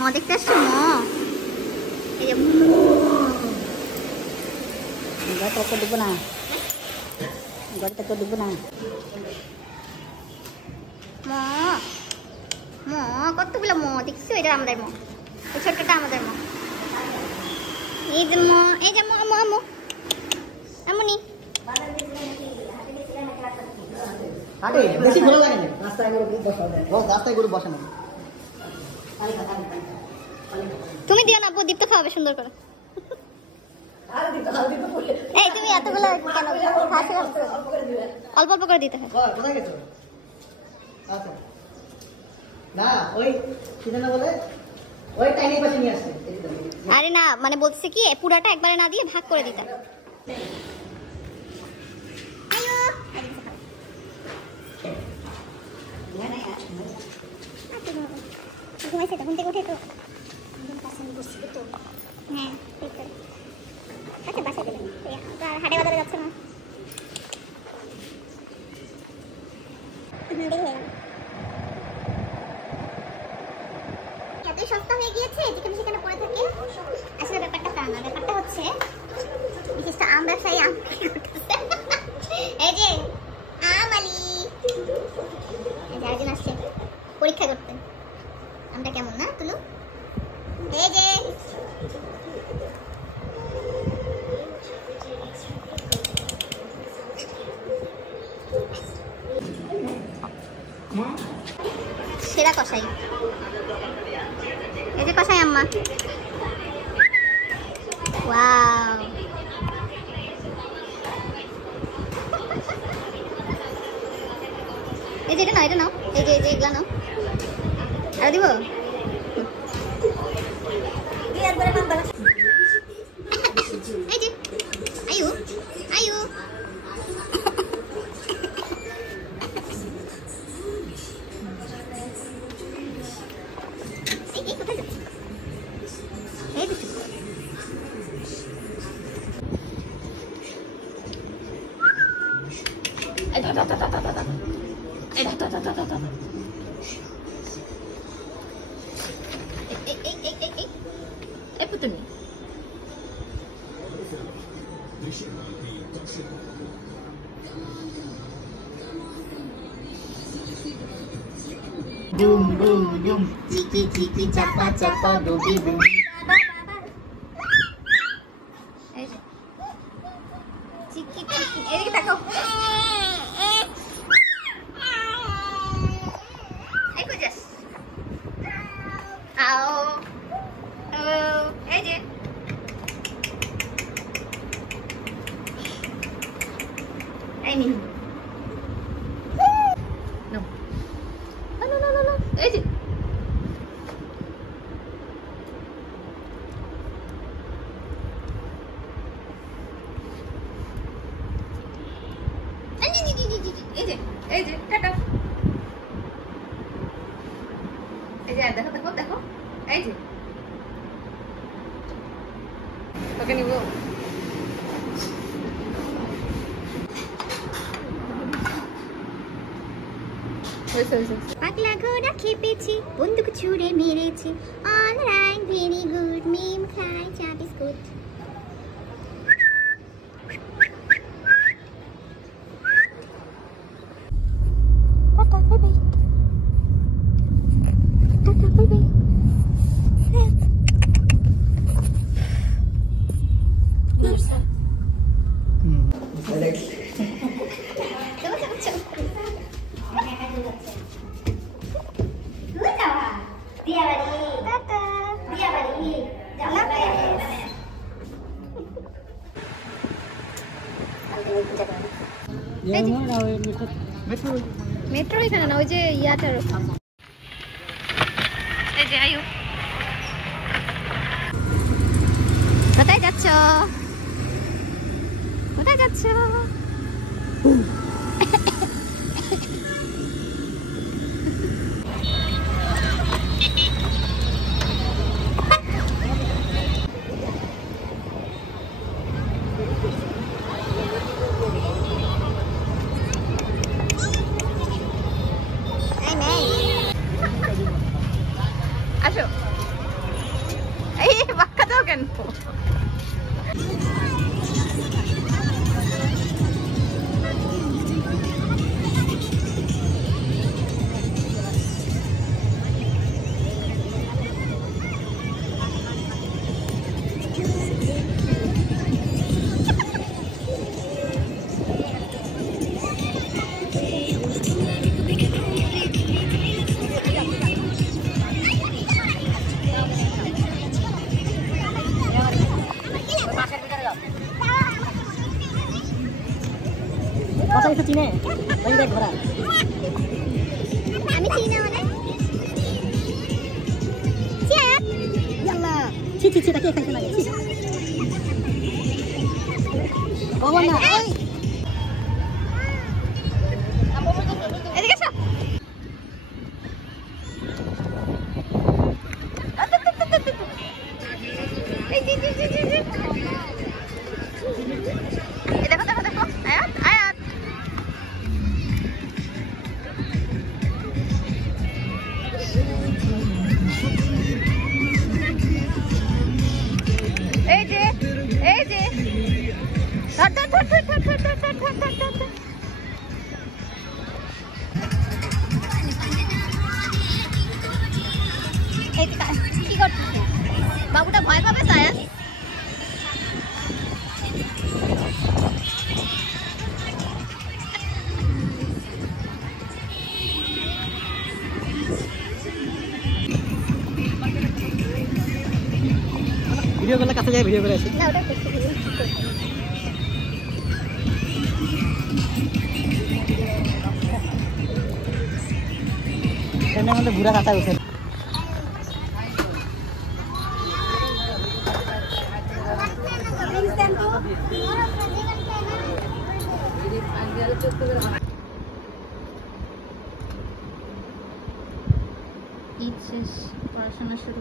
ম দেখতে আসছো ম এই যে গড়টা তো দেবো না গড়টা তো দেবো না ম ম কতগুলো ম দেখছো এটা আমাদের ম এই ছোট্টটা আমাদের ম এই যে ম এই যে ম ম ম আমনি আরে বেশি ভালো লাগে না রাস্তায় গরু বসা দেয় ও রাস্তায় গরু বসা না তুমি দিও না আপু দীপ্ত খাওয়াবে সুন্দর করে এই তুমি এতগুলো কেন হাসি হাসছো অল্প অল্প করে দিতে হয় কোথায় গেছো আচ্ছা না ওই কিনা না বলে ওই টাইনি পাশে নিয়ে আসছে আরে না মানে বলছে কি পুরাটা একবারে না দিয়ে ভাগ করে দিতে আয়ো ঘুমাইছে তখন থেকে উঠে তো হ্যাঁ আচ্ছা বাসা গেলেন হাটে বাজারে যাচ্ছে না এতই সস্তা হয়ে গিয়েছে যেখানে সেখানে পড়ে থাকে আসলে ব্যাপারটা তা না ব্যাপারটা হচ্ছে বিশেষত আম ব্যবসায়ী আম এই যে আম আলি একজন আসছে পরীক্ষা করতে আমটা কেমন না তুলু এই যে সেরা কষাই এই যে কষাই আম্মা ওয়াও এই যে এটা নাও এই যে এগুলা নাও আর দিব এই যে আয়ু আয়ু Boom boom boom, chiki chiki chapa chapa, dooby boom. চিকি চিকি এদিকে তাকাও এই কইছস আও ও এই যে এই নি নো এই যে এই যে টাটা এই যে দেখো দেখো দেখো এই যে ওকে নিব পাগলা ঘোড়া খেপেছে বন্দুক ছুড়ে মেরেছে অনলাইন ভেরি গুড মিম খাই চা বিস্কুট মেট্রো এখানে না ওই যে ইয়াটার এই যে আয়ু কোথায় যাচ্ছ কোথায় যাচ্ছ আসো চিনে ওই দেখ ঘোড়া আমি চিনি না মানে ইয়াল্লা ছি ছি ছি তাকে খাইতে লাগে ছি বাবা না এই এদিকে এসো এই জি জি জি জি জি এই দেখো দেখো দেখো আয়াত আয়াত এই যে ধর ধর ধর ধর ধর ধর ধর ধর ধর ধর ধর এই কি করছিস বাবুটা ভয় পাবে তো আয়াত ভিডিও করলে কাছে যায় ভিডিও করে আসি না ওটা করতে ট্রেনের মধ্যে ঘুরা কাঁচা উঠে ঈদ শেষ পড়াশোনা শুরু